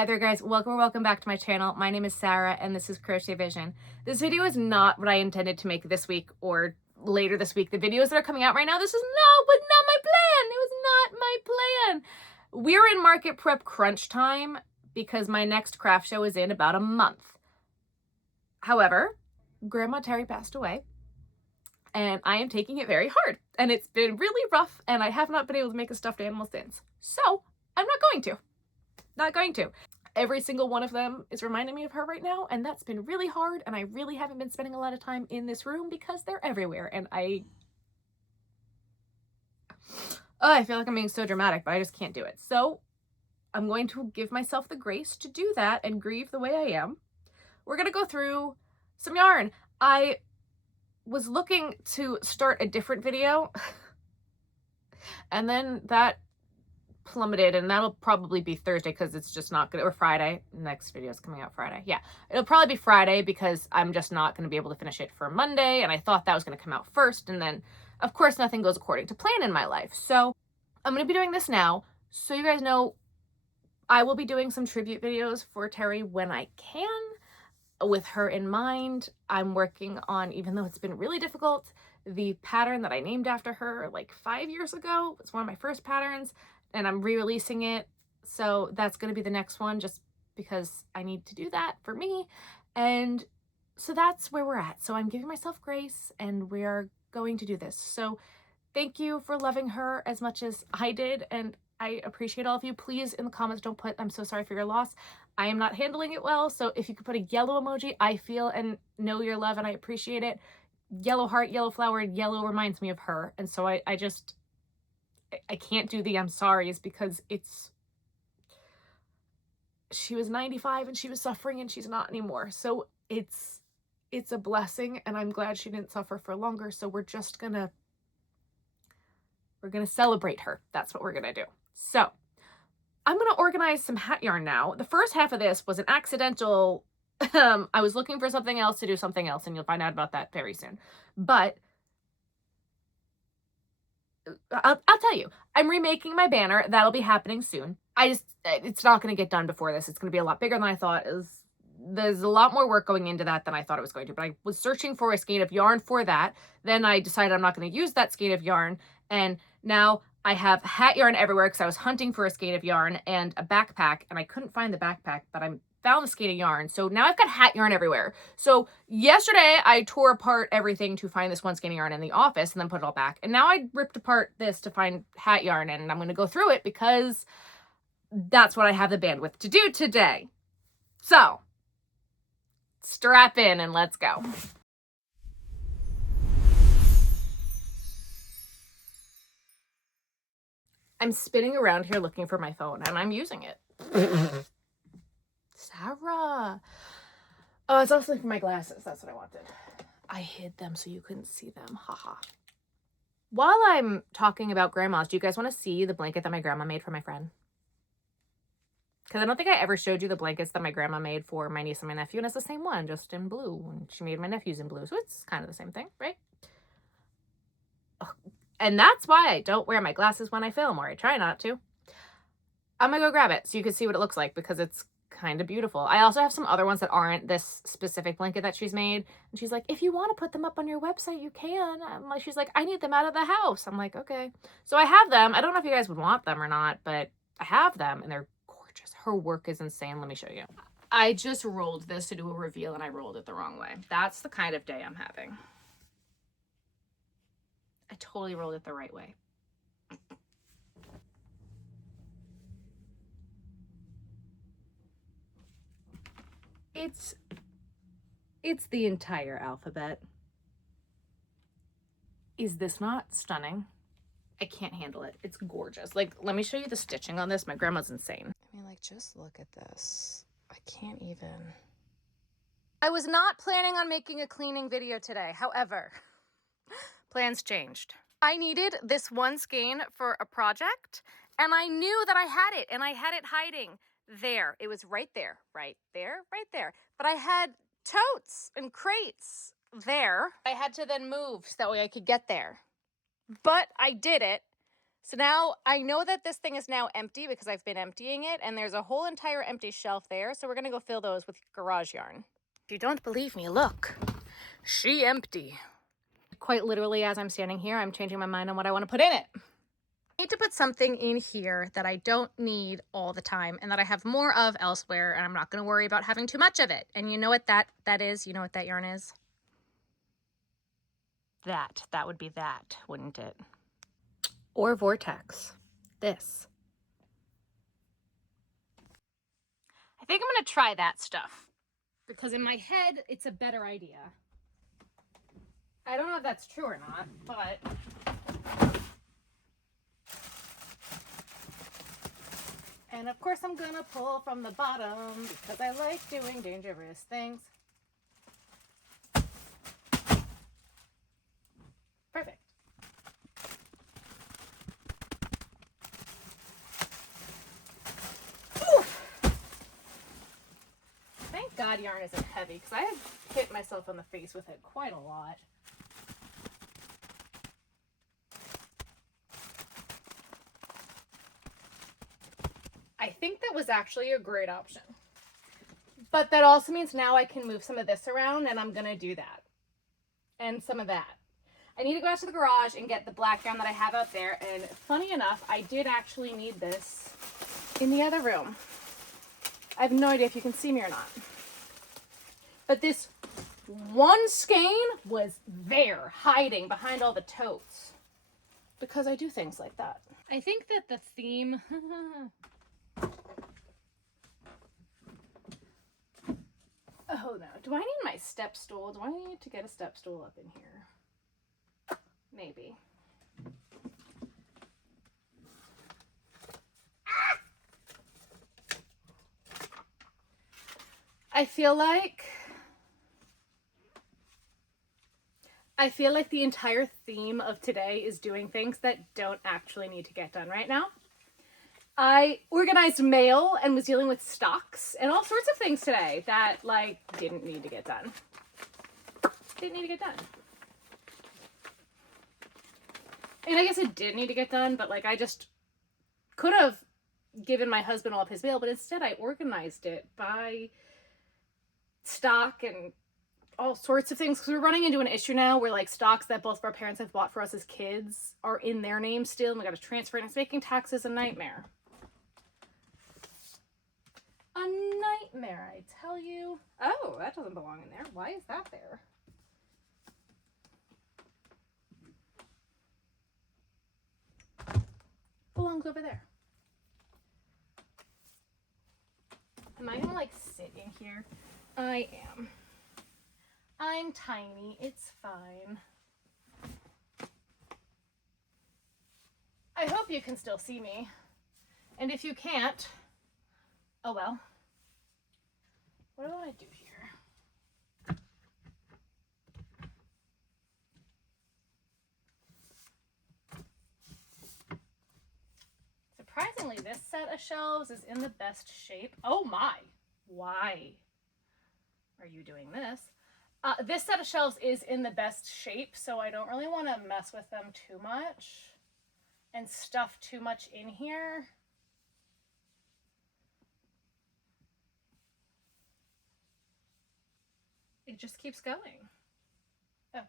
Hi there guys, welcome back to my channel. My name is Sarah and this is Crochet Vision. This video is not what I intended to make this week or later this week. The videos that are coming out right now, this was not my plan. It was not my plan. We're in market prep crunch time because my next craft show is in about a month. However, Grandma Terry passed away and I am taking it very hard and it's been really rough and I have not been able to make a stuffed animal since. So I'm not going to. Every single one of them is reminding me of her right now, and that's been really hard, and I really haven't been spending a lot of time in this room because they're everywhere, and I feel like I'm being so dramatic, but I just can't do it. So I'm going to give myself the grace to do that and grieve the way I am. We're going to go through some yarn. I was looking to start a different video, and then that plummeted, and that'll probably be Thursday because it's just not gonna, or Friday. Next video is coming out Friday. Yeah, it'll probably be Friday because I'm just not going to be able to finish it for Monday, and I thought that was going to come out first, and then of course nothing goes according to plan in my life. So I'm going to be doing this now so you guys know I will be doing some tribute videos for Terry when I can with her in mind. I'm working on, even though it's been really difficult, the pattern that I named after her like 5 years ago. It's one of my first patterns and I'm re-releasing it. So that's going to be the next one just because I need to do that for me. And so that's where we're at. So I'm giving myself grace and we are going to do this. So thank you for loving her as much as I did. And I appreciate all of you. Please in the comments, don't put, "I'm so sorry for your loss." I am not handling it well. So if you could put a yellow emoji, I feel and know your love and I appreciate it. Yellow heart, yellow flower, yellow reminds me of her. And so I can't do the "I'm sorry's" because she was 95 and she was suffering and she's not anymore. So it's a blessing and I'm glad she didn't suffer for longer. So we're gonna celebrate her. That's what we're gonna do. So I'm gonna organize some hat yarn now. The first half of this was an accidental, I was looking for something else to do something else, and you'll find out about that very soon. But I'll tell you, I'm remaking my banner. That'll be happening soon. It's not going to get done before this. It's going to be a lot bigger than I thought. There's a lot more work going into that than I thought it was going to, but I was searching for a skein of yarn for that. Then I decided I'm not going to use that skein of yarn. And now I have hat yarn everywhere because I was hunting for a skein of yarn and a backpack and I couldn't find the backpack, but I found the skein of yarn. So now I've got hat yarn everywhere. So yesterday I tore apart everything to find this one skein of yarn in the office and then put it all back. And now I ripped apart this to find hat yarn and I'm going to go through it because that's what I have the bandwidth to do today. So strap in and let's go. I'm spinning around here looking for my phone and I'm using it. Sarah. Oh, it's also for my glasses. That's what I wanted. I hid them so you couldn't see them. Haha. While I'm talking about grandmas, do you guys want to see the blanket that my grandma made for my friend? Because I don't think I ever showed you the blankets that my grandma made for my niece and my nephew, and it's the same one, just in blue. And she made my nephews in blue, so it's kind of the same thing, right? Oh, and that's why I don't wear my glasses when I film, or I try not to. I'm gonna go grab it so you can see what it looks like because it's kind of beautiful. I also have some other ones that aren't this specific blanket that she's made. And she's like, "If you want to put them up on your website, you can." She's like, "I need them out of the house." I'm like, okay. So I have them. I don't know if you guys would want them or not, but I have them and they're gorgeous. Her work is insane. Let me show you. I just rolled this to do a reveal and I rolled it the wrong way. That's the kind of day I'm having. I totally rolled it the right way. It's the entire alphabet. Is this not stunning? I can't handle it. It's gorgeous. Like, let me show you the stitching on this. My grandma's insane. I mean, like, just look at this. I can't even. I was not planning on making a cleaning video today. However, plans changed. I needed this one skein for a project, and I knew that I had it, and I had it hiding there. It was right there, right there, right there. But I had totes and crates there. I had to then move so that way I could get there. But I did it. So now I know that this thing is now empty because I've been emptying it, and there's a whole entire empty shelf there. So we're gonna go fill those with garage yarn. If you don't believe me, look, she empty. Quite literally, as I'm standing here, I'm changing my mind on what I want to put in it. I need to put something in here that I don't need all the time and that I have more of elsewhere, and I'm not going to worry about having too much of it. And you know what that is? You know what that yarn is? That would be that, wouldn't it? Or Vortex. This. I think I'm going to try that stuff because in my head, it's a better idea. I don't know if that's true or not, but and of course I'm gonna pull from the bottom because I like doing dangerous things. Perfect. Oof. Thank God yarn isn't heavy because I have hit myself in the face with it quite a lot. I think that was actually a great option. But that also means now I can move some of this around, and I'm gonna do that. And some of that. I need to go out to the garage and get the black yarn that I have out there, and funny enough, I did actually need this in the other room. I have no idea if you can see me or not. But this one skein was there, hiding behind all the totes. Because I do things like that. I think that the theme... Oh no, do I need my step stool? Do I need to get a step stool up in here? Maybe. I feel like the entire theme of today is doing things that don't actually need to get done right now. I organized mail and was dealing with stocks and all sorts of things today that, like, didn't need to get done. Didn't need to get done. And I guess it did need to get done, but, like, I just could have given my husband all of his mail, but instead I organized it by stock and all sorts of things, because we're running into an issue now where, like, stocks that both of our parents have bought for us as kids are in their name still, and we got to transfer it, and it's making taxes a nightmare. A nightmare, I tell you. Oh, that doesn't belong in there. Why is that there? Belongs over there. Am I gonna, like, sit in here? I am. I'm tiny. It's fine. I hope you can still see me. And if you can't, oh well. What do I do here? Surprisingly, this set of shelves is in the best shape. Oh my! Why are you doing this? This set of shelves is in the best shape, so I don't really want to mess with them too much and stuff too much in here. It just keeps going. Okay.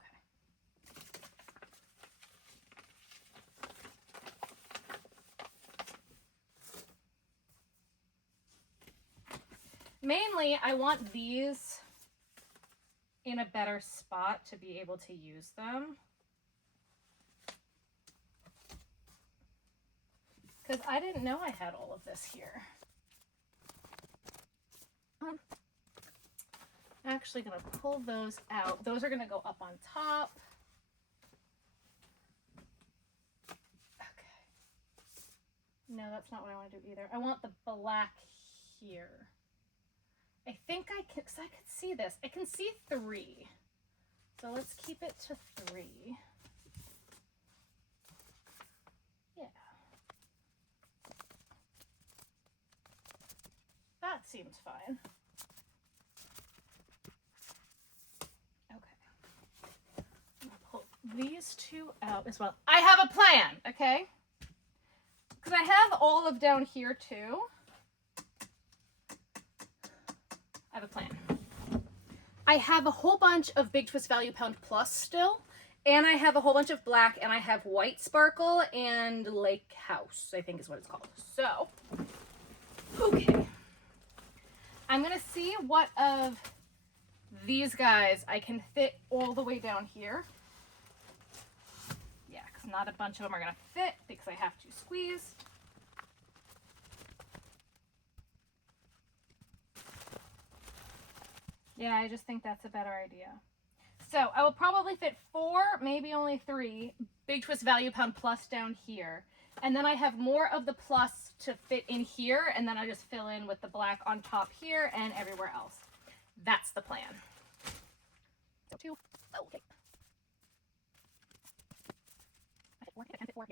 Mainly, I want these in a better spot to be able to use them. Because I didn't know I had all of this here. I'm actually going to pull those out. Those are going to go up on top. Okay. No, that's not what I want to do either. I want the black here. I think I can, because I could see this. I can see 3. So let's keep it to 3. Yeah. That seems fine. Okay. I'm gonna pull these 2 out as well. I have a plan, okay? because I have all of down here too. I have a plan. I have a whole bunch of Big Twist Value Pound Plus still, and I have a whole bunch of black, and I have White Sparkle and Lake House, I think is what it's called. So, okay. I'm gonna see what of these guys I can fit all the way down here. Yeah, because not a bunch of them are gonna fit because I have to squeeze. Yeah, I just think that's a better idea. So I will probably fit 4, maybe only 3 Big Twist Value Pound Plus down here. And then I have more of the plus to fit in here, and then I just fill in with the black on top here and everywhere else. That's the plan. So 2. Oh, okay. I can't fit 4.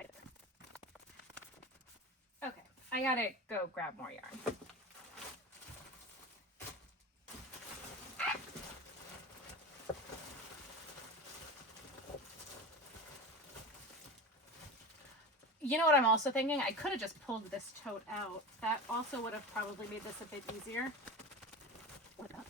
Okay, I gotta go grab more yarn. You know what I'm also thinking? I could have just pulled this tote out. That also would have probably made this a bit easier. What about?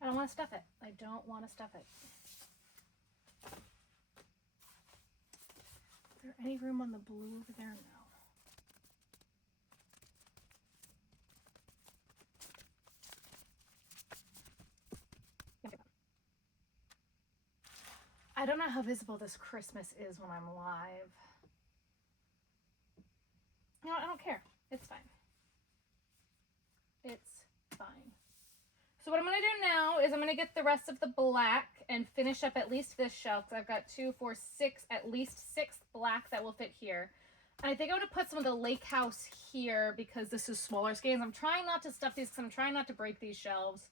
I don't want to stuff it. I don't want to stuff it. Is there any room on the blue over there? No. I don't know how visible this Christmas is when I'm live. You know what? I don't care. It's fine. It's fine. So what I'm going to do now is I'm going to get the rest of the black and finish up at least this shelf. So I've got 2, 4, 6, at least 6 black that will fit here. And I think I'm going to put some of the Lake House here because this is smaller skeins. I'm trying not to stuff these because I'm trying not to break these shelves,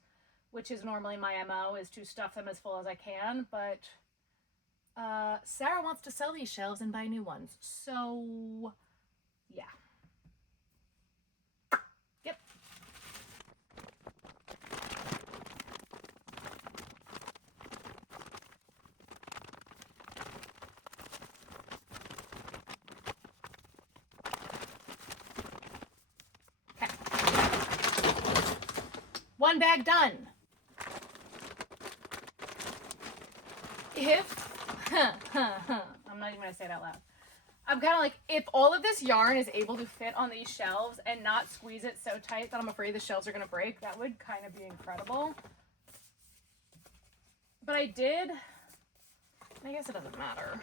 which is normally my MO, is to stuff them as full as I can. But Sarah wants to sell these shelves and buy new ones. So yeah. Yep. One bag done. I'm not even gonna say it out loud. I'm kind of like, if all of this yarn is able to fit on these shelves and not squeeze it so tight that I'm afraid the shelves are gonna break, that would kind of be incredible. But I did, I guess it doesn't matter.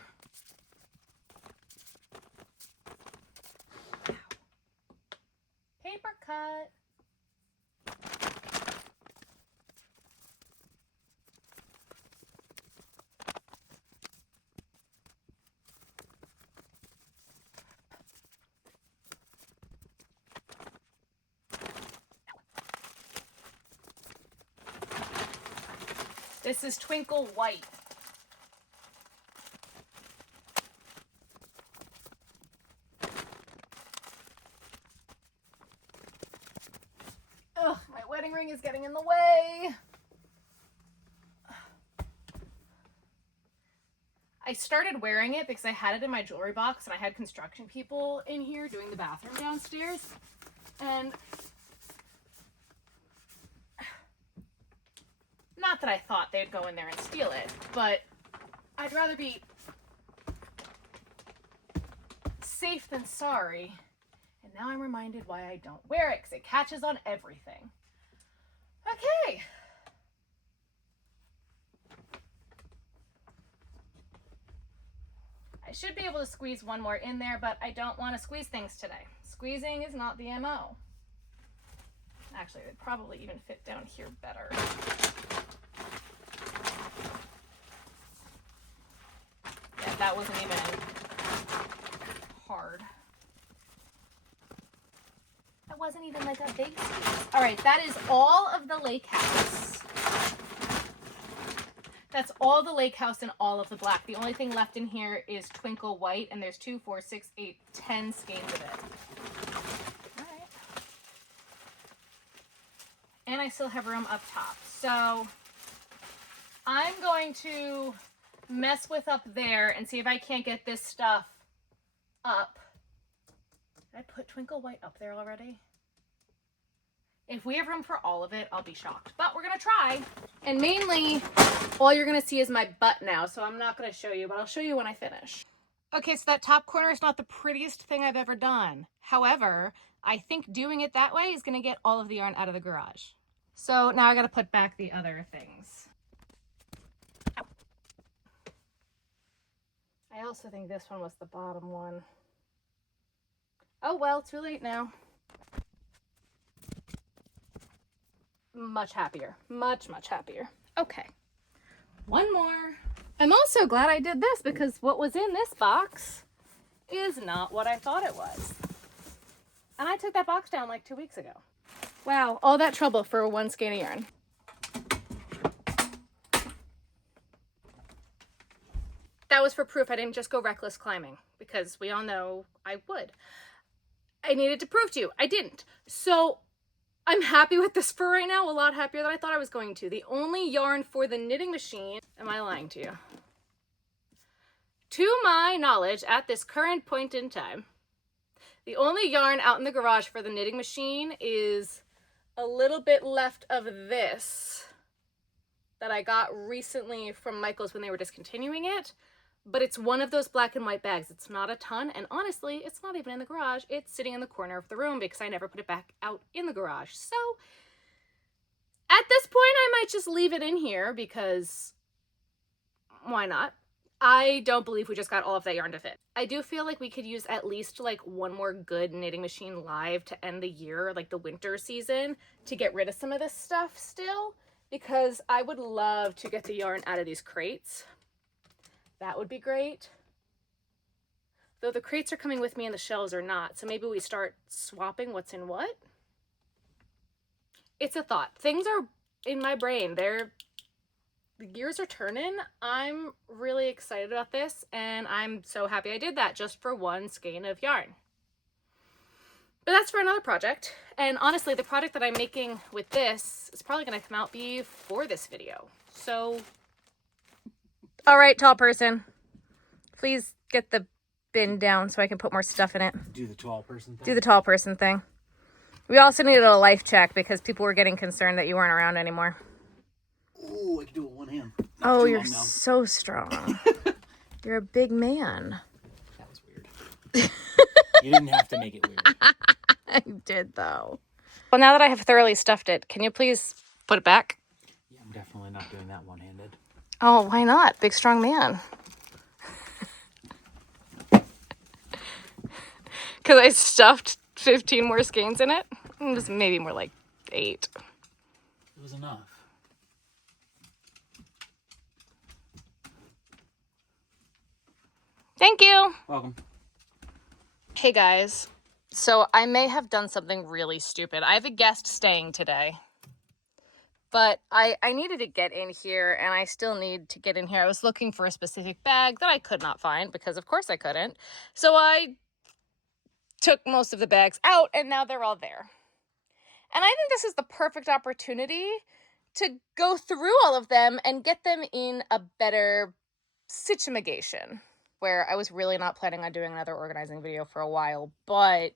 Paper cut. This is Twinkle White. Ugh, my wedding ring is getting in the way. I started wearing it because I had it in my jewelry box and I had construction people in here doing the bathroom downstairs. And not that I thought they'd go in there and steal it, but I'd rather be safe than sorry. And now I'm reminded why I don't wear it, because it catches on everything. Okay. I should be able to squeeze one more in there, but I don't want to squeeze things today. Squeezing is not the MO. Actually, it would probably even fit down here better. that wasn't even hard. That wasn't even like a big squeeze. All right, that is all of the lake house. That's all the lake house and all of the black. The only thing left in here is twinkle white, and there's 2, 4, 6, 8, 10 skeins of it. All right. And I still have room up top. So I'm going to mess with up there and see if I can't get this stuff up. Did I put twinkle white up there already? If we have room for all of it, I'll be shocked. But we're gonna try. And mainly, all you're gonna see is my butt now, so I'm not gonna show you, but I'll show you when I finish. Okay, so that top corner is not the prettiest thing I've ever done. However, I think doing it that way is gonna get all of the yarn out of the garage. So now I gotta put back the other things. Ow. I also think this one was the bottom one. Oh well, too late now. Much happier. Much, much happier. Okay. One more. I'm also glad I did this because what was in this box is not what I thought it was. And I took that box down like 2 weeks ago. Wow, all that trouble for one skein of yarn. That was for proof I didn't just go reckless climbing, because we all know I would. I needed to prove to you I didn't. So I'm happy with this fur right now, a lot happier than I thought I was going to. The only yarn for the knitting machine, am I lying to you? To my knowledge, at this current point in time, the only yarn out in the garage for the knitting machine is a little bit left of this that I got recently from Michael's when they were discontinuing it. But it's one of those black and white bags. It's not a ton, and honestly, it's not even in the garage. It's sitting in the corner of the room because I never put it back out in the garage. So at this point, I might just leave it in here because why not? I don't believe we just got all of that yarn to fit. I do feel like we could use at least like one more good knitting machine live to end the year, like the winter season, to get rid of some of this stuff still, because I would love to get the yarn out of these crates. That would be great. Though the crates are coming with me and the shelves are not, so maybe we start swapping what's in what. It's a thought. Things are in my brain. The gears are turning. I'm really excited about this, and I'm so happy I did that just for one skein of yarn. But that's for another project. And honestly, the project that I'm making with this is probably going to come out before this video. So all right, tall person, please get the bin down so I can put more stuff in it. Do the tall person thing? Do the tall person thing. We also needed a life check because people were getting concerned that you weren't around anymore. Oh, I can do it with one hand. Oh, you're so strong. You're a big man. That was weird. You didn't have to make it weird. I did, though. Well, now that I have thoroughly stuffed it, can you please put it back? Yeah, I'm definitely not doing that one-handed. Oh, why not? Big, strong man. Because I stuffed 15 more skeins in it. It was maybe more like 8. It was enough. Thank you. Welcome. Hey, guys. So I may have done something really stupid. I have a guest staying today. But I needed to get in here, and I still need to get in here. I was looking for a specific bag that I could not find, because of course I couldn't. So I took most of the bags out, and now they're all there. And I think this is the perfect opportunity to go through all of them and get them in a better situation, where I was really not planning on doing another organizing video for a while, but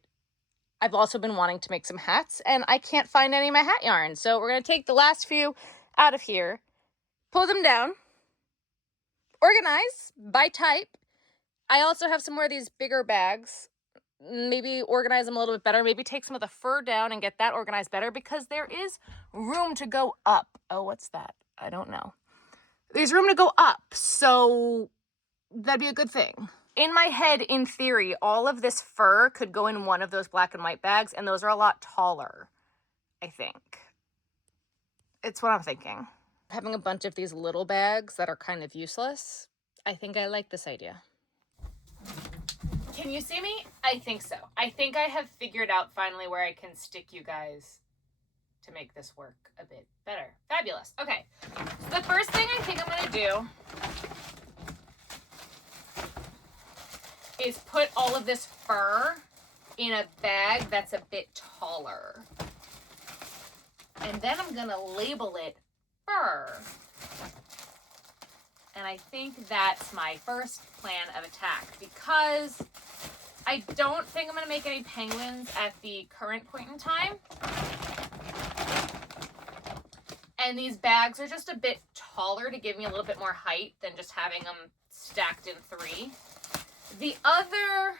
I've also been wanting to make some hats, and I can't find any of my hat yarn. So we're going to take the last few out of here, pull them down, organize by type. I also have some more of these bigger bags. Maybe organize them a little bit better. Maybe take some of the fur down and get that organized better, because there is room to go up. Oh, what's that? I don't know. There's room to go up, so that'd be a good thing. In my head, in theory, all of this fur could go in one of those black and white bags, and those are a lot taller, I think. It's what I'm thinking. Having a bunch of these little bags that are kind of useless, I think I like this idea. Can you see me? I think so. I think I have figured out finally where I can stick you guys to make this work a bit better. Fabulous. Okay. So the first thing I think I'm going to do is put all of this fur in a bag that's a bit taller. And then I'm going to label it fur. And I think that's my first plan of attack, because I don't think I'm going to make any penguins at the current point in time. And these bags are just a bit taller to give me a little bit more height than just having them stacked in 3. The other...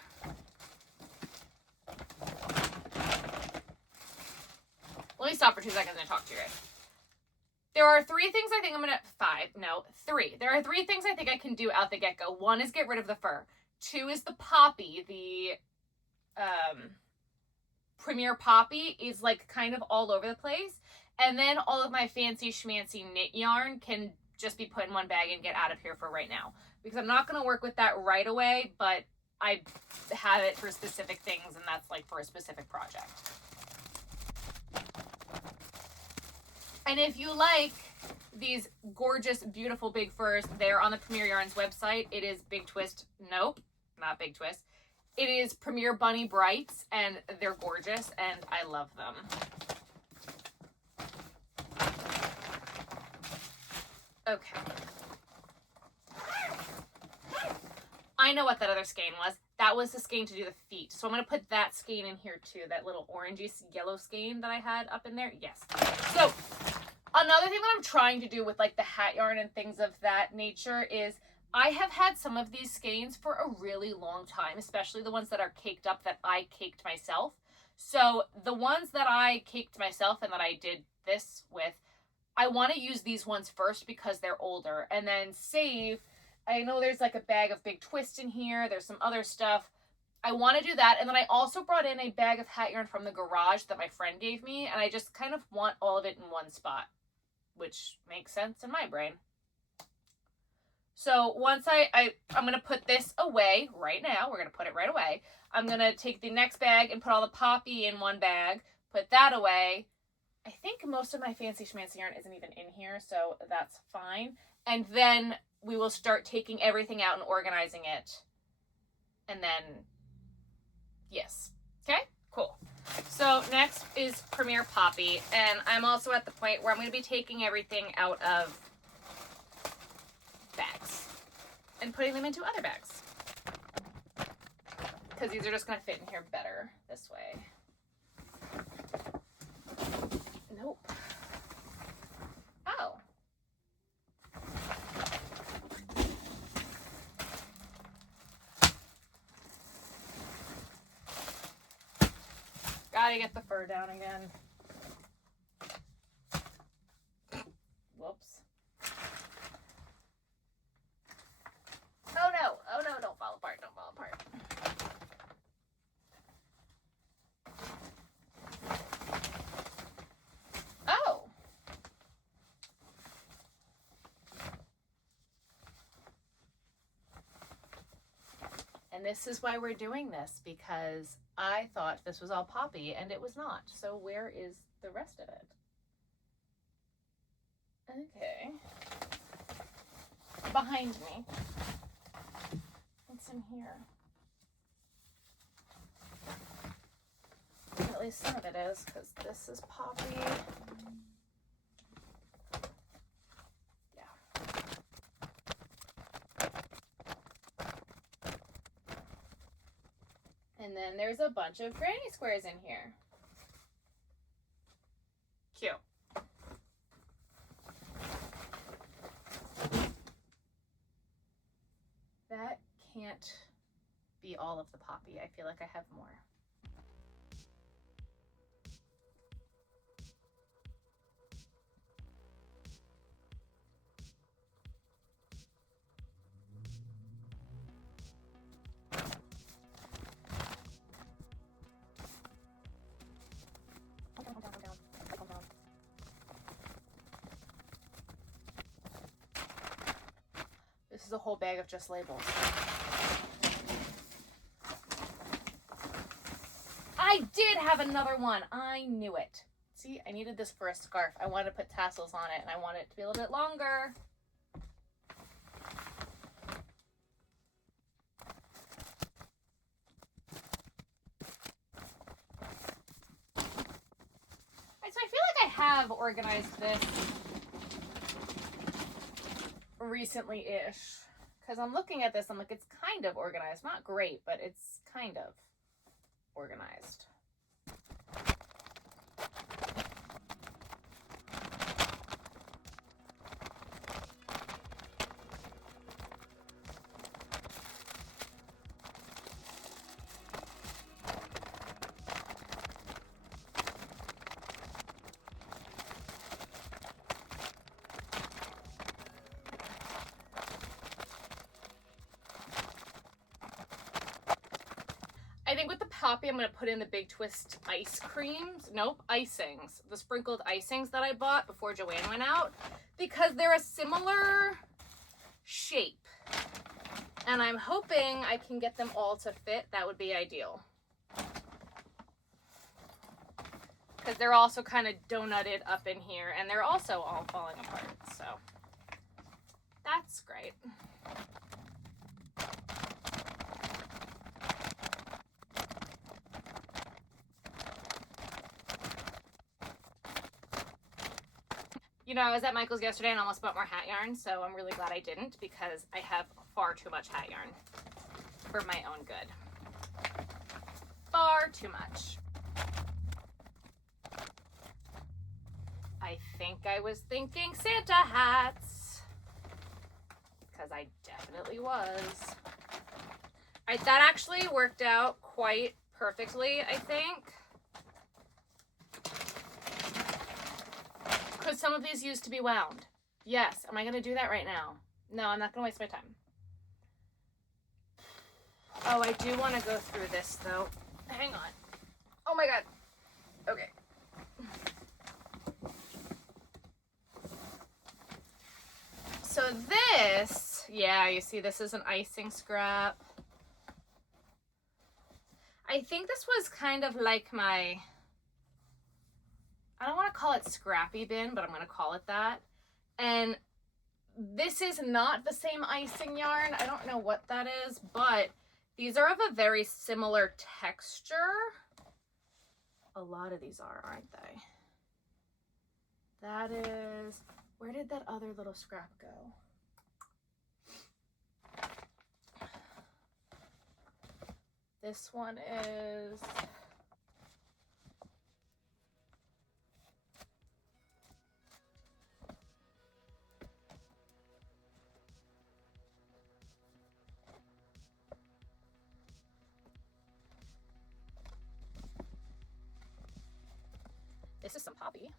Let me stop for 2 seconds and talk to you guys. There are 3 things I think I'm going to... 3. There are 3 things I think I can do out the get-go. 1 is get rid of the fur. 2 is the poppy. The Premier Poppy is like kind of all over the place. And then all of my fancy schmancy knit yarn can just be put in one bag and get out of here for right now. Because I'm not going to work with that right away, but I have it for specific things, and that's like for a specific project. And if you like these gorgeous, beautiful big furs, they're on the Premier Yarns website. It is Big Twist. Nope, not Big Twist. It is Premier Bunny Brights, and they're gorgeous, and I love them. Okay. I know what that other skein was. That was the skein to do the feet. So I'm going to put that skein in here too. That little orangey yellow skein that I had up in there. Yes. So another thing that I'm trying to do with like the hat yarn and things of that nature is I have had some of these skeins for a really long time, especially the ones that are caked up that I caked myself. So the ones that I caked myself and that I did this with, I want to use these ones first because they're older, and then save. I know there's like a bag of Big Twist in here. There's some other stuff. I want to do that. And then I also brought in a bag of hat yarn from the garage that my friend gave me, and I just kind of want all of it in one spot, which makes sense in my brain. So once I'm going to put this away right now. We're going to put it right away. I'm going to take the next bag and put all the poppy in one bag, put that away. I think most of my fancy schmancy yarn isn't even in here, so that's fine. And then we will start taking everything out and organizing it. And then, yes. Okay, cool. So next is Premier Poppy. And I'm also at the point where I'm going to be taking everything out of bags and putting them into other bags. Because these are just going to fit in here better this way. Nope. Oh. Gotta get the fur down again. Whoops. Oh no, don't fall apart, don't fall apart. Oh. And this is why we're doing this, because I thought this was all poppy and it was not. So where is the rest of it? Okay. Behind me. What's in here? At least some of it is, because this is poppy. And then there's a bunch of granny squares in here. Cute. That can't be all of the poppy. I feel like I have more. This is a whole bag of just labels. I did have another one. I knew it. See, I needed this for a scarf. I wanted to put tassels on it, and I want it to be a little bit longer. So I feel like I have organized this recently-ish. Because I'm looking at this, I'm like, it's kind of organized. Not great, but it's kind of organized. I think with the poppy, I'm going to put in the Big Twist ice creams. Nope, icings. The sprinkled icings that I bought before Joanne went out. Because they're a similar shape. And I'm hoping I can get them all to fit. That would be ideal. Because they're also kind of donutted up in here. And they're also all falling apart. So that's great. You know, I was at Michael's yesterday and almost bought more hat yarn, so I'm really glad I didn't because I have far too much hat yarn for my own good. Far too much. I think I was thinking Santa hats because I definitely was. That actually worked out quite perfectly, I think. Because some of these used to be wound. Yes. Am I going to do that right now? No, I'm not going to waste my time. Oh, I do want to go through this, though. Hang on. Oh, my God. Okay. So this, yeah, you see this is an icing scrap. I think this was kind of like my... I don't want to call it scrappy bin, but I'm going to call it that. And this is not the same icing yarn. I don't know what that is, but these are of a very similar texture. A lot of these are, aren't they? That is... Where did that other little scrap go? This one is... This is some poppy.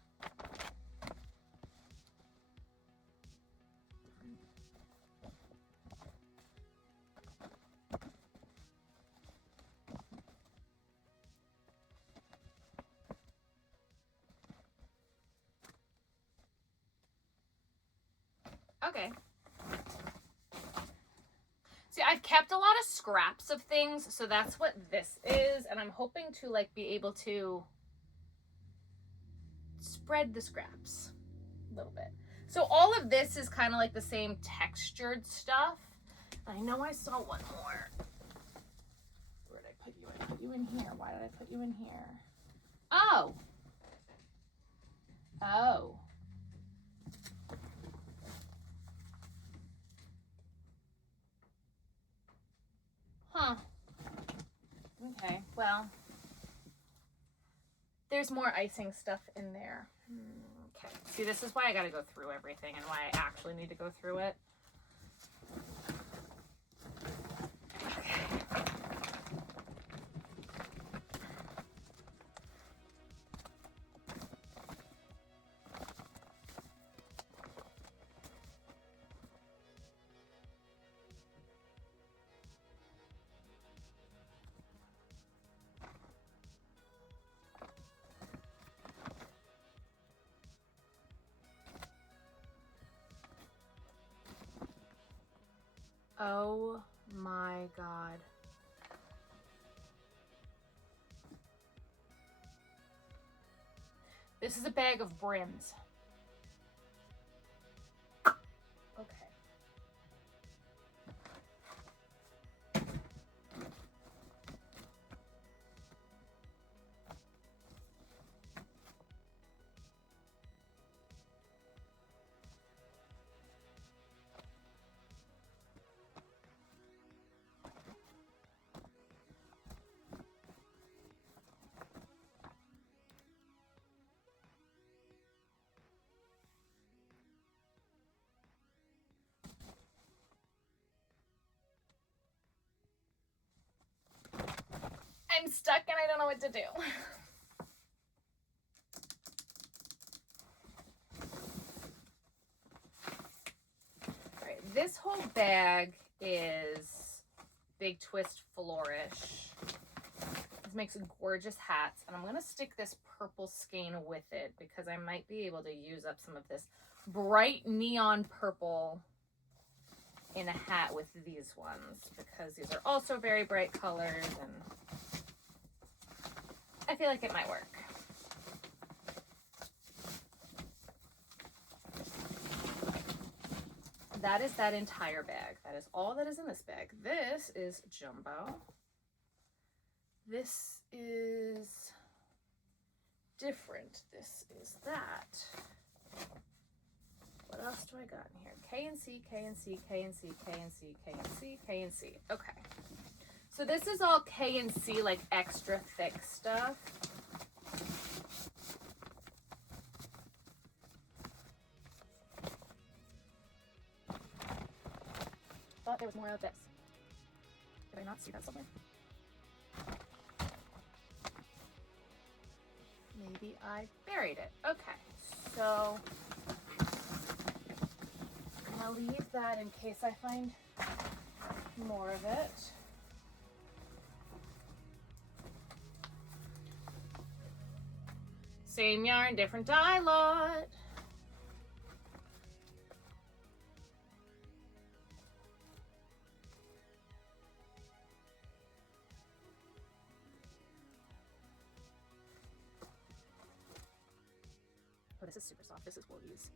Okay. See, I've kept a lot of scraps of things, so that's what this is, and I'm hoping to like be able to spread the scraps a little bit. So all of this is kind of like the same textured stuff. I know I saw one more. Where did I put you? I put you in here. Why did I put you in here? Oh. Oh. Huh. Okay, well, there's more icing stuff in there. Okay, see, this is why I gotta go through everything and why I actually need to go through it. Oh my God. This is a bag of brims. Okay. I'm stuck and I don't know what to do. All right, this whole bag is Big Twist Flourish. This makes gorgeous hats, and I'm gonna stick this purple skein with it because I might be able to use up some of this bright neon purple in a hat with these ones because these are also very bright colors, and I feel like it might work. That is that entire bag. That is all that is in this bag. This is jumbo. This is different. This is that. What else do I got in here? K and C, K and C, K and C, K and C, K and C, K and C. Okay. So this is all K and C, like extra thick stuff. Thought there was more of this. Did I not see that somewhere? Maybe I buried it. Okay, so I'm gonna leave that in case I find more of it. Same yarn, different dye lot. Oh, this is super soft. This is Woolies.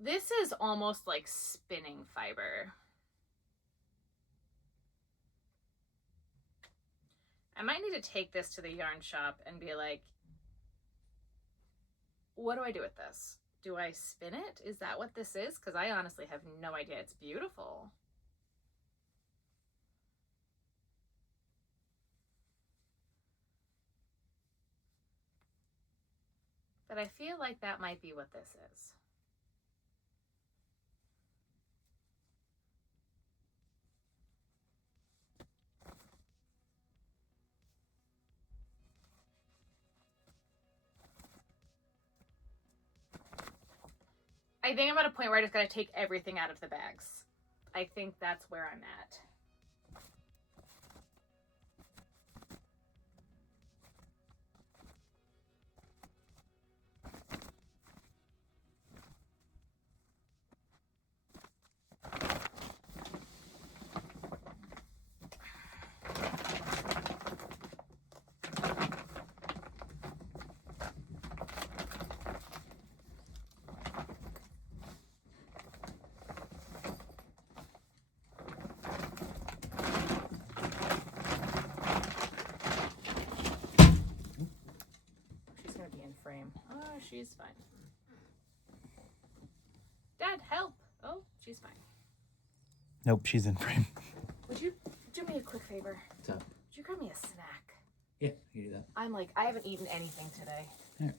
This is almost like spinning fiber. I might need to take this to the yarn shop and be like, what do I do with this? Do I spin it? Is that what this is? Because I honestly have no idea. It's beautiful. But I feel like that might be what this is. I think I'm at a point where I just gotta take everything out of the bags. I think that's where I'm at. Frame. Oh, she's fine. Dad, help! Oh, she's fine. Nope, she's in frame. Would you do me a quick favor? What's up? Would you grab me a snack? Yeah, you do that. I'm like, I haven't eaten anything today. Yeah.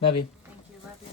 Love you. Thank you. Love you.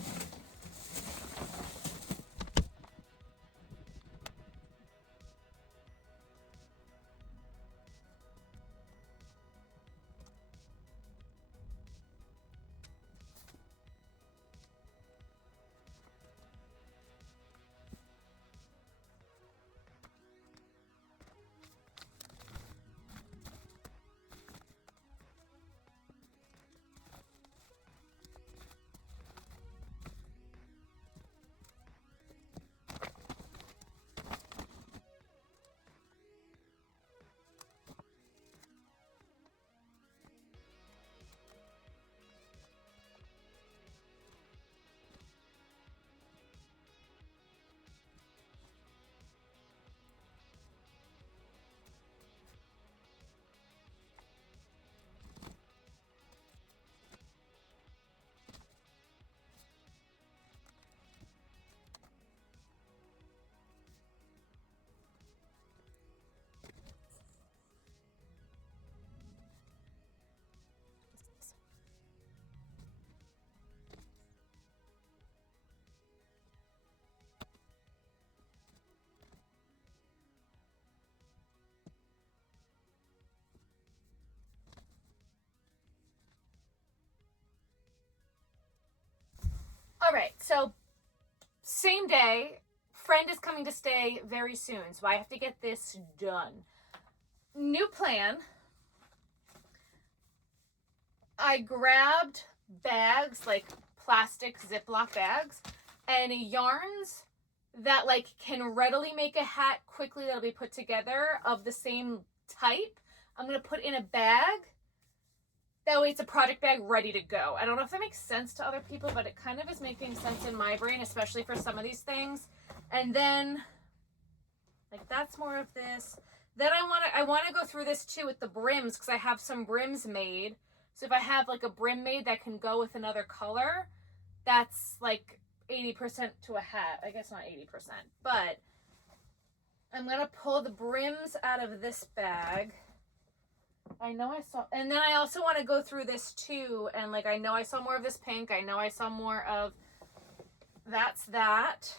All right, so same day, friend is coming to stay very soon, so I have to get this done. New plan. I grabbed bags, like plastic Ziploc bags, and yarns that like can readily make a hat quickly that'll be put together of the same type. I'm gonna put in a bag. That way it's a project bag ready to go. I don't know if that makes sense to other people, but it kind of is making sense in my brain, especially for some of these things. And then, like, that's more of this. Then I want to go through this too with the brims, because I have some brims made. So if I have like a brim made that can go with another color, that's like 80% to a hat. I guess not 80%, but I'm going to pull the brims out of this bag. I know I saw, and then I also want to go through this too, and like I know I saw more of this pink, I know I saw more of that,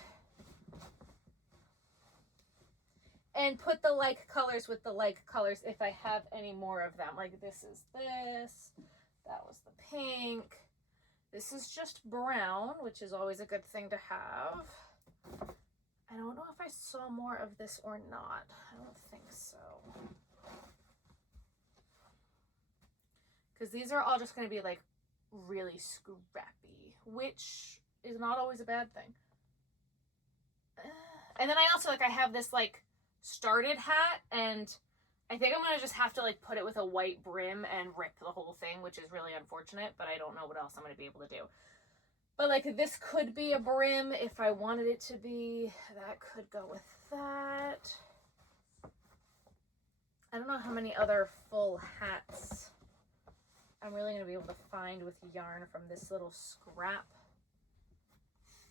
and put the like colors with the like colors if I have any more of them. Like this is this, that was the pink, this is just brown, which is always a good thing to have. I don't know if I saw more of this or not. I don't think so. Because these are all just going to be like really scrappy, which is not always a bad thing. And then I also like, I have this like started hat, and I think I'm going to just have to like put it with a white brim and rip the whole thing, which is really unfortunate, but I don't know what else I'm going to be able to do. But like this could be a brim if I wanted it to be. That could go with that. I don't know how many other full hats I'm really going to be able to find with yarn from this little scrap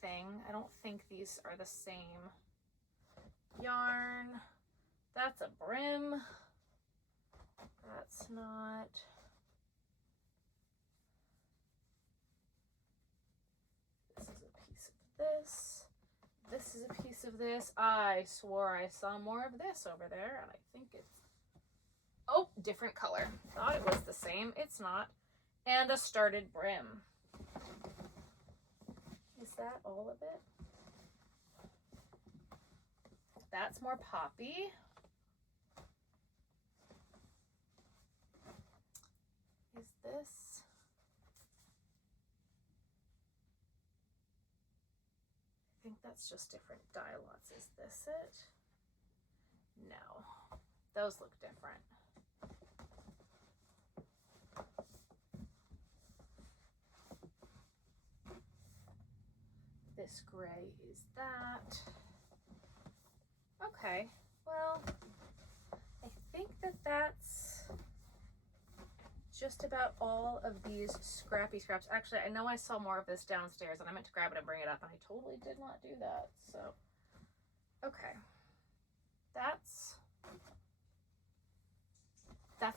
thing. I don't think these are the same yarn. That's a brim. That's not. This is a piece of this. This is a piece of this. I swore I saw more of this over there, and I think it's, oh, different color. Thought it was the same. It's not. And a started brim. Is that all of it? That's more poppy. Is this? I think that's just different dye lots. Is this it? No. Those look different. This gray is that. Okay, well, I think that that's just about all of these scrappy scraps. Actually, I know I saw more of this downstairs, and I meant to grab it and bring it up, and I totally did not do that. So, okay, that's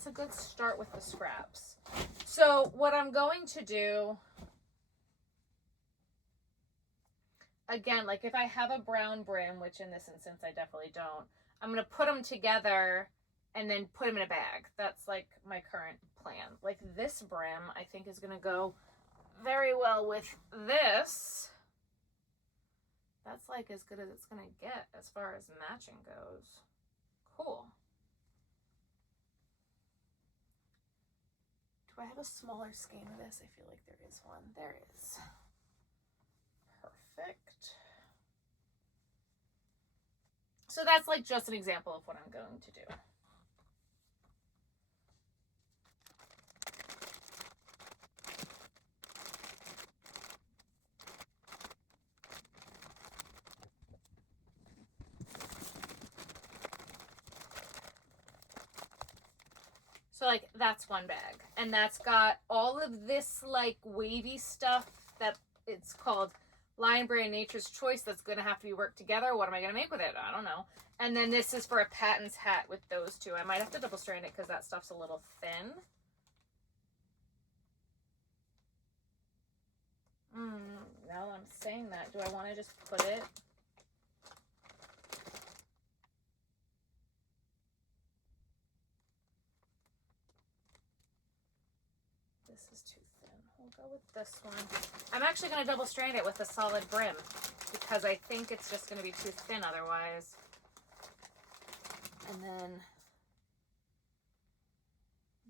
a good start with the scraps. So what I'm going to do again, like if I have a brown brim, which in this instance I definitely don't, I'm going to put them together and then put them in a bag. That's like my current plan. Like this brim, I think is going to go very well with this. That's like as good as it's going to get as far as matching goes. Cool. Do I have a smaller skein of this? I feel like there is one. There is. Perfect. So that's like just an example of what I'm going to do. So like that's one bag, and that's got all of this like wavy stuff that it's called Lion Brand Nature's Choice that's going to have to be worked together. What am I going to make with it? I don't know. And then this is for a Patton's hat with those two. I might have to double strand it because that stuff's a little thin. Now that I'm saying that, do I want to just put it? This is too thin. We'll go with this one. I'm actually going to double strand it with a solid brim because I think it's just going to be too thin otherwise. And then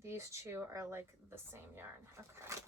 these two are like the same yarn. Okay.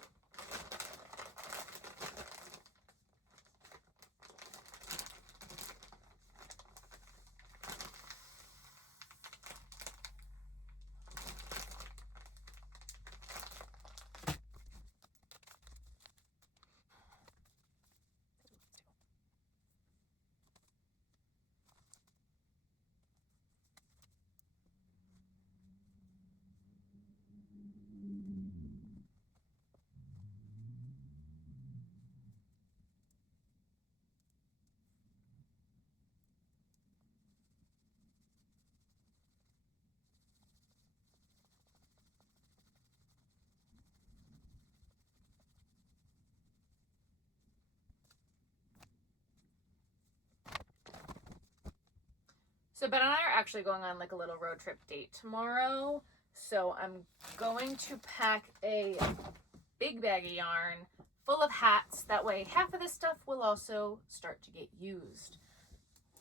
So Ben and I are actually going on like a little road trip date tomorrow. So I'm going to pack a big bag of yarn full of hats. That way half of this stuff will also start to get used.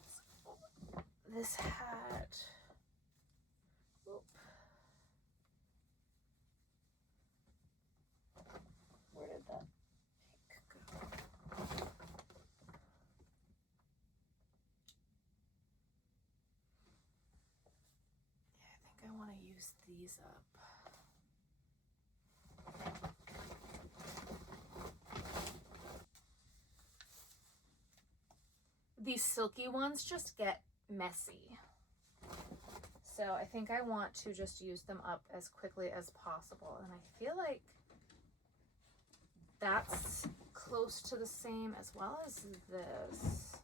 So this hat. Oop. Where did that pink go? I want to use these up. These silky ones just get messy. So I think I want to just use them up as quickly as possible. And I feel like that's close to the same as well as this.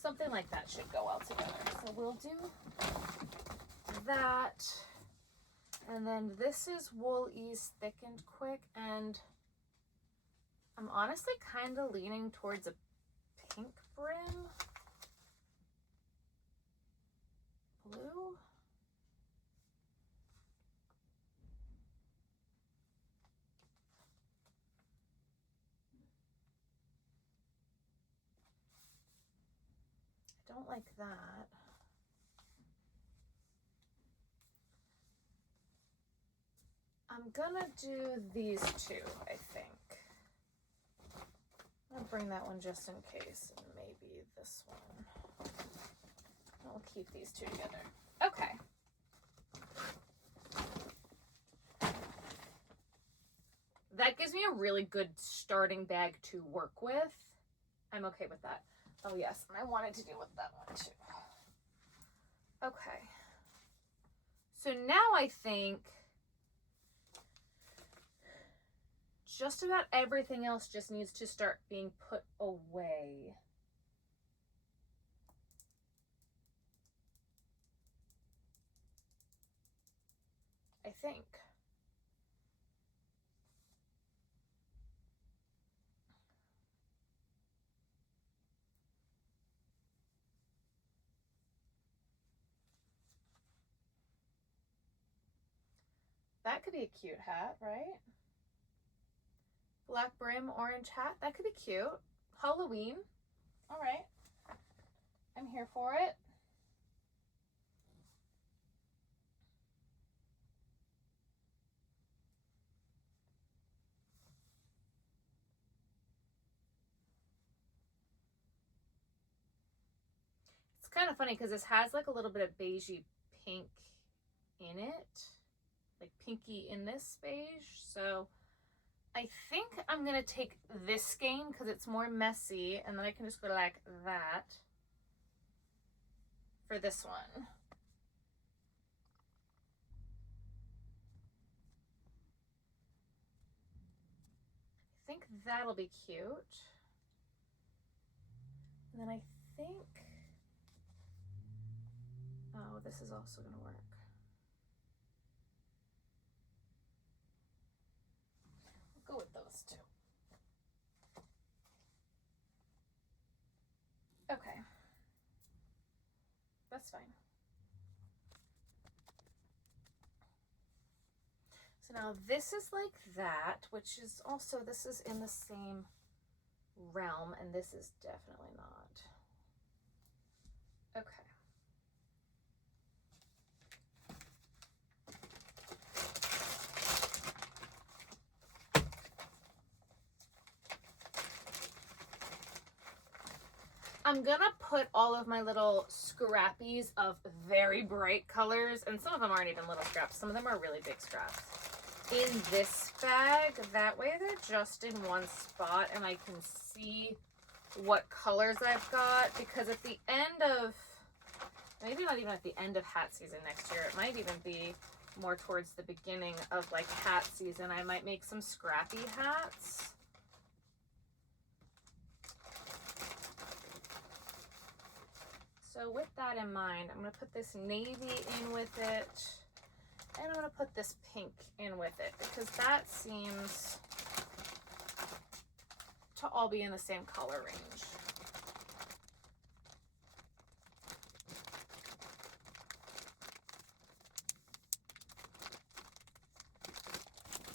Something like that should go well together. So we'll do that. And then this is Wool Ease Thickened Quick. And I'm honestly kind of leaning towards a pink brim. Blue. I don't like that. I'm gonna do these two, I think. I'm gonna bring that one just in case, and maybe this one. I'll keep these two together. Okay. That gives me a really good starting bag to work with. I'm okay with that. Oh yes, and I wanted to deal with that one too. Okay. So now I think just about everything else just needs to start being put away. I think. That could be a cute hat, right? Black brim, orange hat. That could be cute. Halloween. All right. I'm here for it. It's kind of funny because this has like a little bit of beigey pink in it. Like pinky in this beige. So I think I'm going to take this skein because it's more messy, and then I can just go like that for this one. I think that'll be cute. And then I think, oh, this is also going to work. We'll go with those two. Okay. That's fine. So now this is like that, which is also, this is in the same realm, and this is definitely not. Okay. I'm gonna put all of my little scrappies of very bright colors, and some of them aren't even little scraps, some of them are really big scraps, in this bag. That way they're just in one spot and I can see what colors I've got, because at the end of, maybe not even at the end of hat season next year, it might even be more towards the beginning of like hat season, I might make some scrappy hats. So with that in mind, I'm going to put this navy in with it, and I'm going to put this pink in with it, because that seems to all be in the same color range.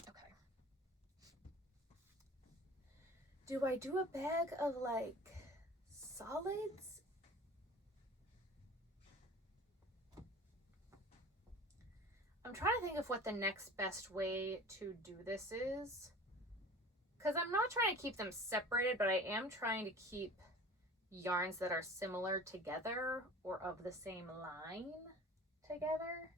Okay. Do I do a bag of like solids? I'm trying to think of what the next best way to do this is, because I'm not trying to keep them separated, but I am trying to keep yarns that are similar together or of the same line together.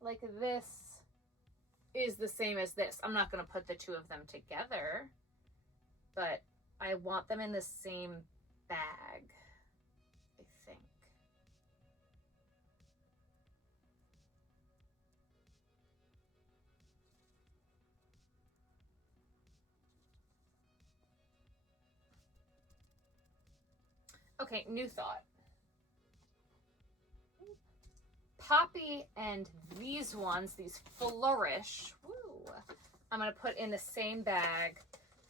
Like this is the same as this. I'm not going to put the two of them together, but I want them in the same bag, I think. Okay, new thought. Poppy and these ones, these flourish, woo, I'm going to put in the same bag,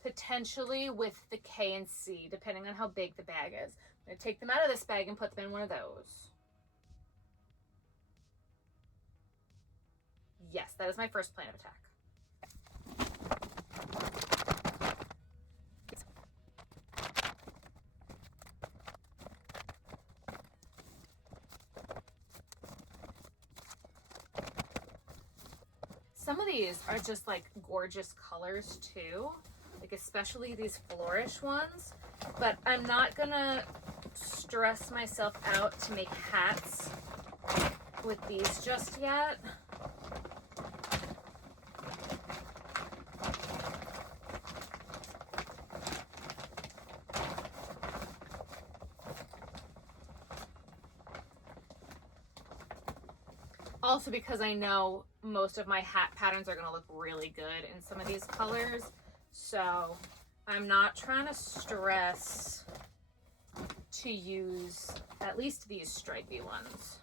potentially with the K and C, depending on how big the bag is. I'm going to take them out of this bag and put them in one of those. Yes, that is my first plan of attack. Some of these are just like gorgeous colors too, like especially these flourish ones, but I'm not gonna stress myself out to make hats with these just yet. Also because I know most of my hat patterns are going to look really good in some of these colors. So I'm not trying to stress to use at least these stripy ones.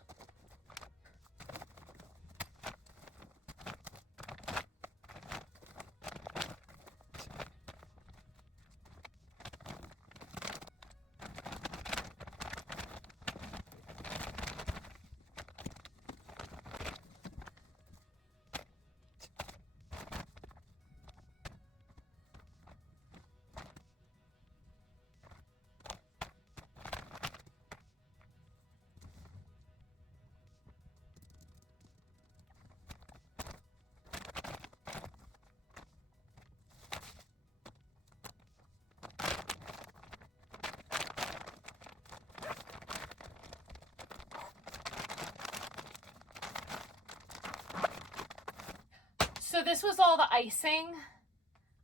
So this was all the icing,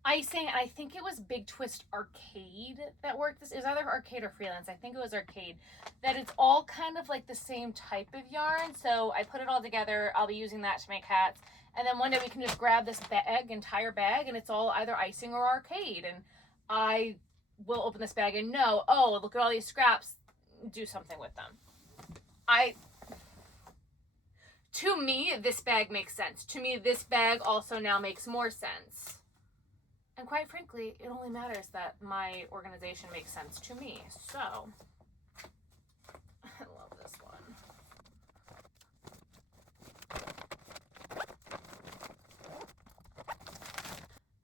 and I think it was Big Twist Arcade that worked this. It was either Arcade or Freelance. I think it was Arcade. That it's all kind of like the same type of yarn. So I put it all together. I'll be using that to make hats. And then one day we can just grab this entire bag, and it's all either icing or Arcade. And I will open this bag and know, oh, look at all these scraps. Do something with them. To me, this bag makes sense. To me, this bag also now makes more sense. And quite frankly, it only matters that my organization makes sense to me. So, I love this one.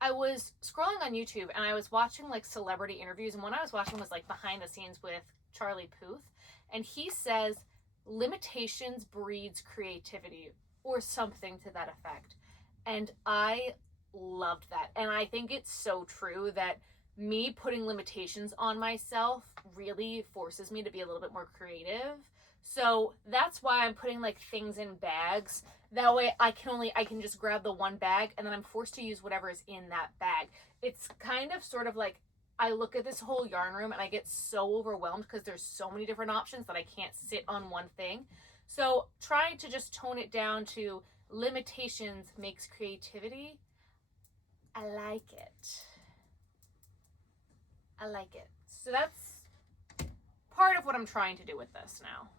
I was scrolling on YouTube and I was watching like celebrity interviews, and one I was watching was like behind the scenes with Charlie Puth, and he says limitations breeds creativity or something to that effect. And I loved that. And I think it's so true that me putting limitations on myself really forces me to be a little bit more creative. So that's why I'm putting like things in bags. That way I can just grab the one bag, and then I'm forced to use whatever is in that bag. It's kind of sort of like I look at this whole yarn room and I get so overwhelmed because there's so many different options that I can't sit on one thing. So trying to just tone it down to limitations makes creativity. I like it. I like it. So that's part of what I'm trying to do with this now.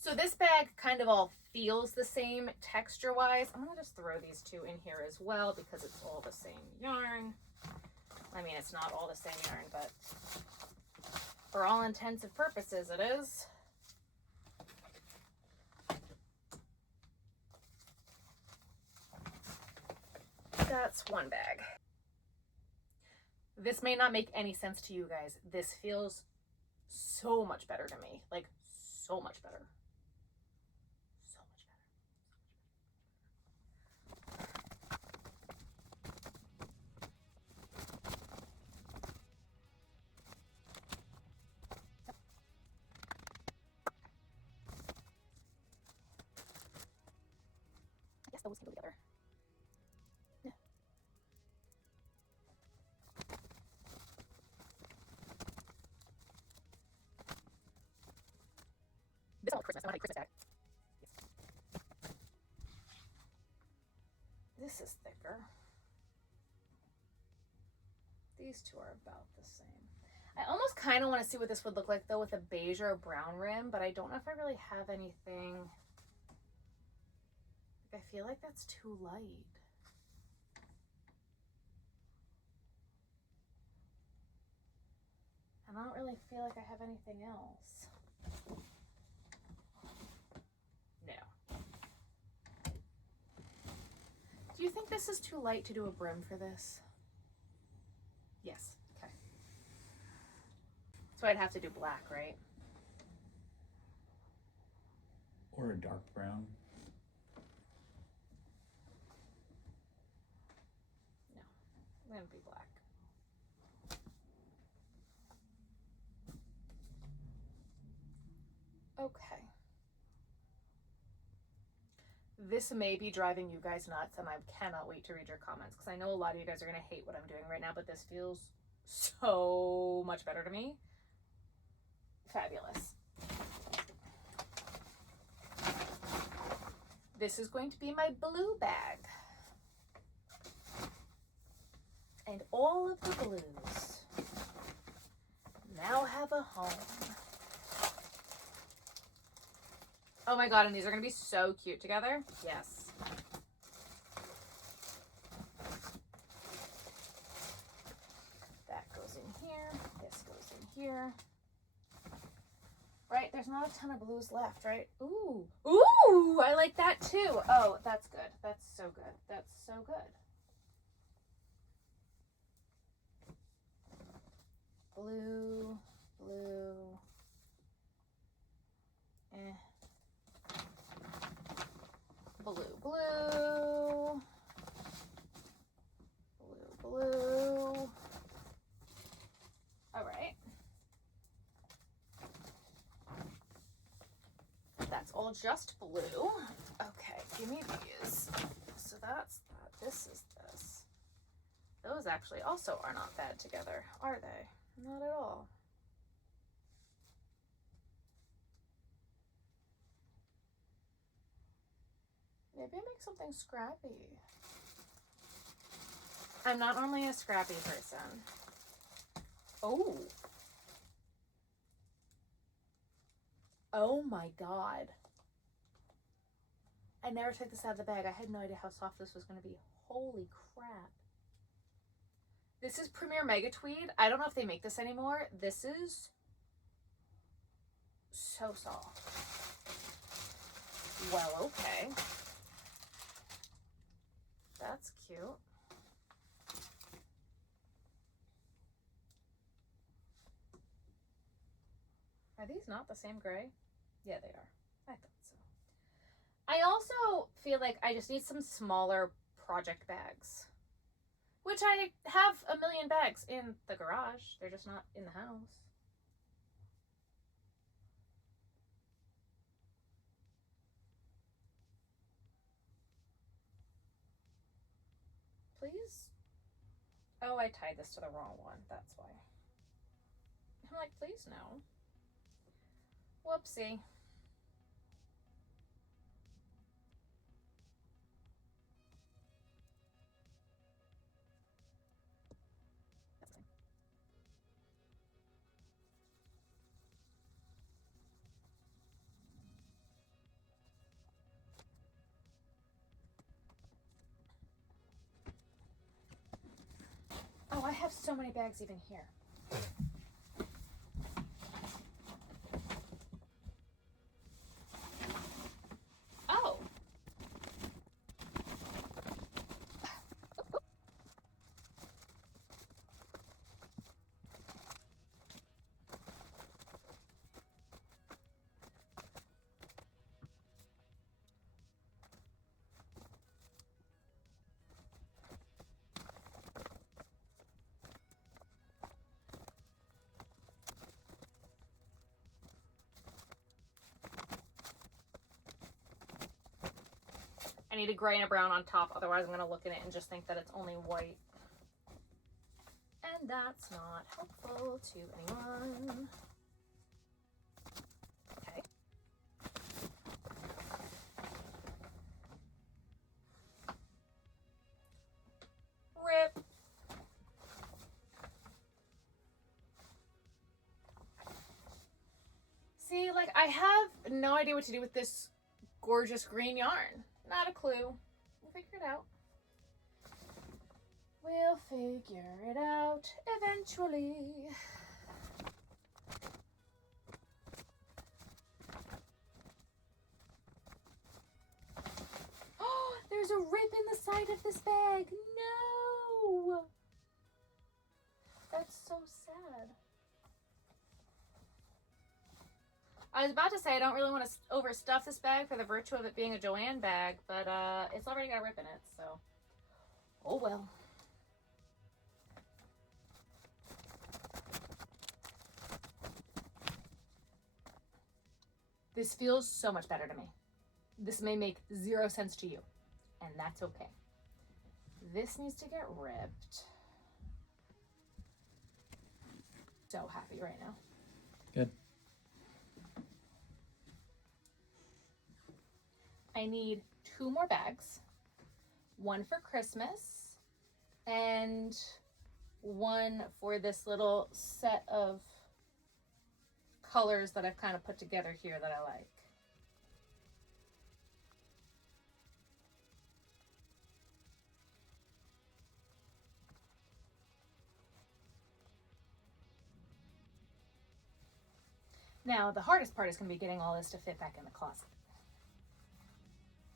So this bag kind of all feels the same texture-wise. I'm going to just throw these two in here as well because it's all the same yarn. I mean, it's not all the same yarn, but for all intents and purposes, it is. That's one bag. This may not make any sense to you guys. This feels so much better to me. Like, so much better. Those can go together. Yeah. This is Christmas. I want a Christmas bag. Yes. This is thicker. These two are about the same. I almost kind of want to see what this would look like though with a beige or a brown rim, but I don't know if I really have anything. I feel like that's too light. And I don't really feel like I have anything else. No. Do you think this is too light to do a brim for this? Yes. Okay. So I'd have to do black, right? Or a dark brown. I'm gonna be black. Okay. This may be driving you guys nuts, and I cannot wait to read your comments because I know a lot of you guys are gonna hate what I'm doing right now, but this feels so much better to me. Fabulous. This is going to be my blue bag. And all of the blues now have a home. Oh my god, and these are going to be so cute together. Yes. That goes in here. This goes in here. Right? There's not a ton of blues left, right? Ooh. Ooh! I like that too. Oh, that's good. That's so good. That's so good. blue, blue, blue, blue, blue, blue. All right. That's all just blue. Okay, give me these. So that's that. This is this. Those actually also are not bad together, are they? Not at all. Maybe I make something scrappy. I'm not normally a scrappy person. Oh. Oh my God. I never took this out of the bag. I had no idea how soft this was going to be. Holy crap. This is Premier Mega Tweed. I don't know if they make this anymore. This is so soft. Well, okay. That's cute. Are these not the same gray? Yeah, they are. I thought so. I also feel like I just need some smaller project bags, which I have a million bags in the garage. They're just not in the house. Please? Oh, I tied this to the wrong one. That's why. I'm like, please no. Whoopsie. Oh, I have so many bags even here. Oh. I need a gray and a brown on top, otherwise I'm going to look at it and just think that it's only white. And that's not helpful to anyone. Okay. Rip. See, like, I have no idea what to do with this gorgeous green yarn. Not a clue. We'll figure it out. We'll figure it out eventually. Oh, there's a rip in the side of this bag. No! That's so sad. I was about to say I don't really want to overstuff this bag for the virtue of it being a Joanne bag, but it's already got a rip in it, so oh well. This feels so much better to me. This may make 0 sense to you, and that's okay. This needs to get ripped. So happy right now. Good. I need 2 more bags, one for Christmas and one for this little set of colors that I've kind of put together here that I like. Now, the hardest part is going to be getting all this to fit back in the closet.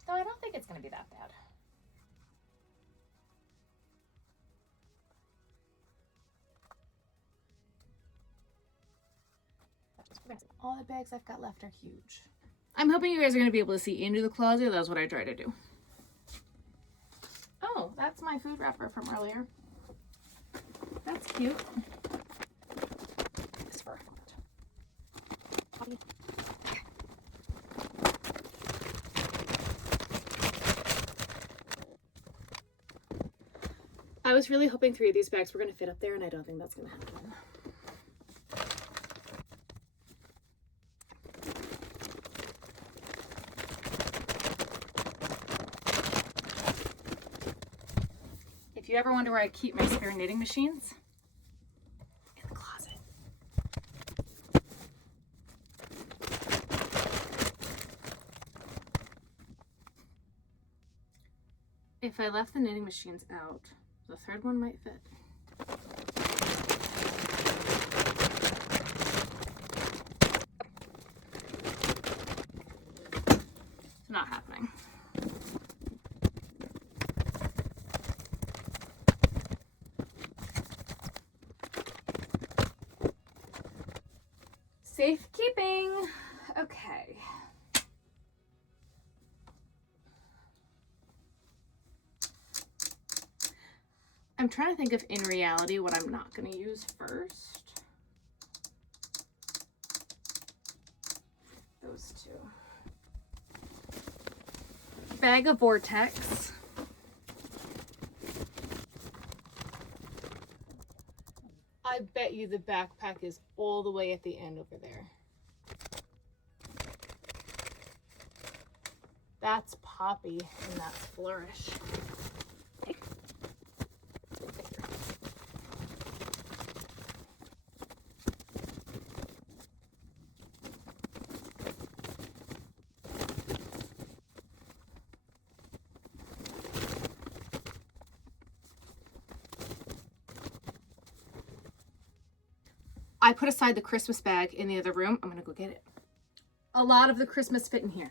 Though I don't think it's going to be that bad. All the bags I've got left are huge. I'm hoping you guys are going to be able to see into the closet. That's what I try to do. Oh, that's my food wrapper from earlier. That's cute. It's for I was really hoping 3 of these bags were going to fit up there, and I don't think that's going to happen. If you ever wonder where I keep my spare knitting machines, in the closet. If I left the knitting machines out, the third one might fit. It's not happening. Safekeeping. Okay. I'm trying to think of, in reality, what I'm not going to use first. Those two. Bag of Vortex. I bet you the backpack is all the way at the end over there. That's Poppy and that's Flourish. I put aside the Christmas bag in the other room. I'm gonna go get it. A lot of the Christmas fit in here.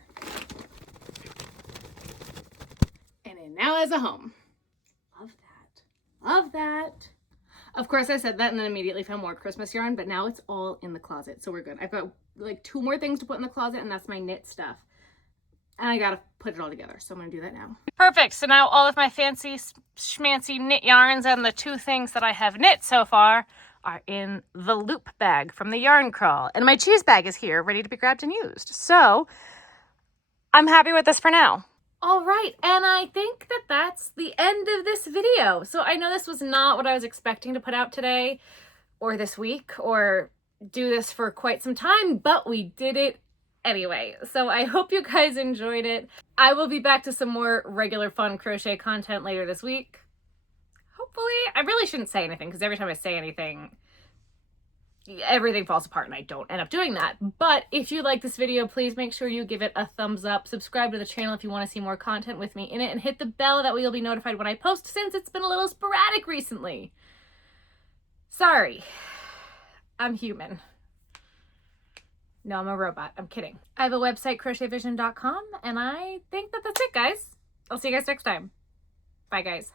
And it now has a home. Love that. Love that. Of course I said that and then immediately found more Christmas yarn, but now it's all in the closet, so we're good. I've got like 2 more things to put in the closet, and that's my knit stuff. And I gotta put it all together, so I'm gonna do that now. Perfect, so now all of my fancy schmancy knit yarns and the 2 things that I have knit so far are in the loop bag from the Yarn Crawl. And my cheese bag is here, ready to be grabbed and used. So I'm happy with this for now. All right, and I think that that's the end of this video. So I know this was not what I was expecting to put out today or this week or do this for quite some time, but we did it anyway. So I hope you guys enjoyed it. I will be back to some more regular fun crochet content later this week. Hopefully. I really shouldn't say anything because every time I say anything, everything falls apart and I don't end up doing that. But if you like this video, please make sure you give it a thumbs up. Subscribe to the channel if you want to see more content with me in it, and hit the bell. That way you'll be notified when I post, since it's been a little sporadic recently. Sorry. I'm human. No, I'm a robot. I'm kidding. I have a website, crochetvision.com, and I think that that's it, guys. I'll see you guys next time. Bye, guys.